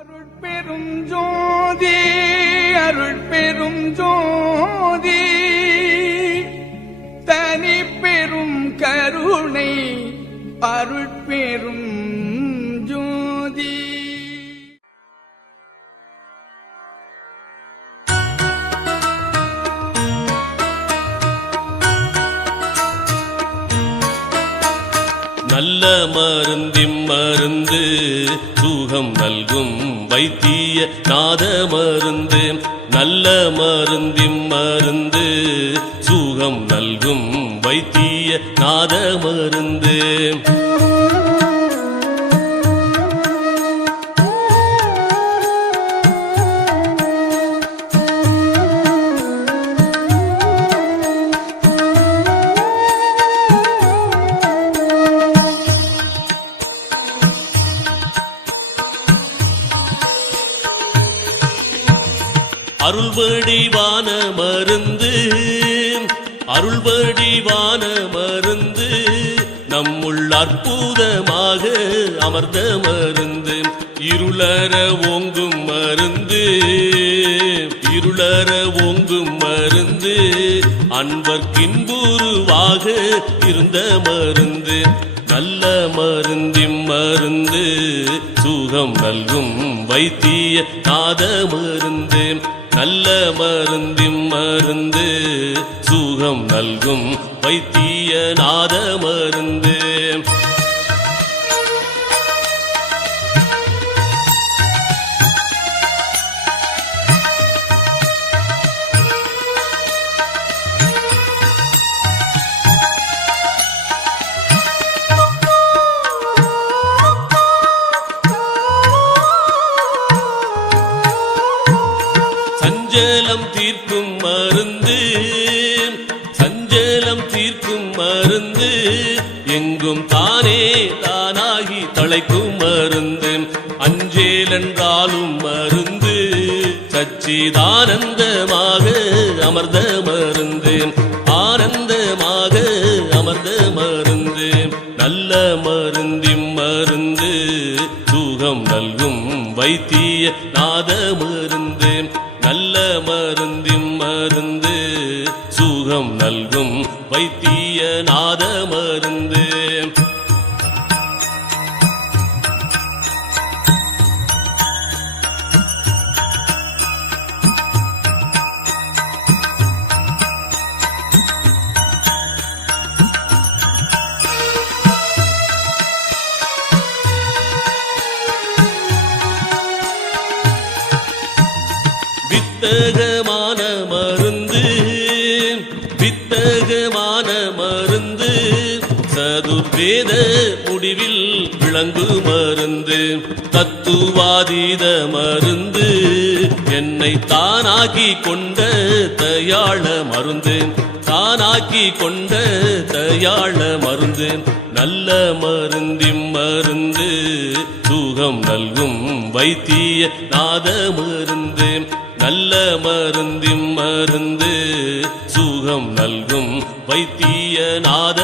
அருட்பெரும் ஜோதி அருட்பெரும் ஜோதி தனி பெரும் கருணை அருட்பெரும் ஜோதி. நல்ல மருந்து சுகம் நல்கும் வைத்திய நாத மருந்து. நல்ல மருந்து சுகம் நல்கும் வைத்திய நாத மருந்து. அருள்வடிவான மருந்து அருள்வடிவான மருந்து நம்முள் அற்புதமாக அமர்ந்த மருந்து. இருளற ஓங்கும் மருந்து இருளற ஓங்கும் மருந்து அன்பர்க்கின்புருவாக இருந்த மருந்து. நல்ல மருந்து சுகம் நல்கும் வைத்திய நாத மருந்து. நல்ல மருந்து சுகம் நல்கும் வைத்திய நாத மருந்து. சஞ்சலம் தீர்க்கும் மருந்து சஞ்சலம் தீர்க்கும் மருந்து எங்கும் தானே தானாகி தழைக்கும் மருந்து. அஞ்சேல் என்றாலும் மருந்து சச்சிதானந்தமாக அமர்ந்த மருந்து. ஆனந்தமாக அமர்ந்த மருந்து. நல்ல மருந்து சுகம் நல்கும் வைத்திய நாத மருந்து. நல்ல மருந்து சுகம் நல்கும் வைத்திய நாத மருந்து. வித்தகமான மருந்து வித்தகமான மருந்து சதுர்வேத முடிவில் விளங்கு மருந்து. தத்துவாதீத மருந்து என்னை தானாக்கி கொண்ட தயாள மருந்து. தானாக்கி கொண்ட தயாள மருந்து. நல்ல மருந்து சுகம் நல்கும் வைத்திய நாத மருந்து. நல்ல மருந்து சுகம் நல்கும் வைத்திய நாத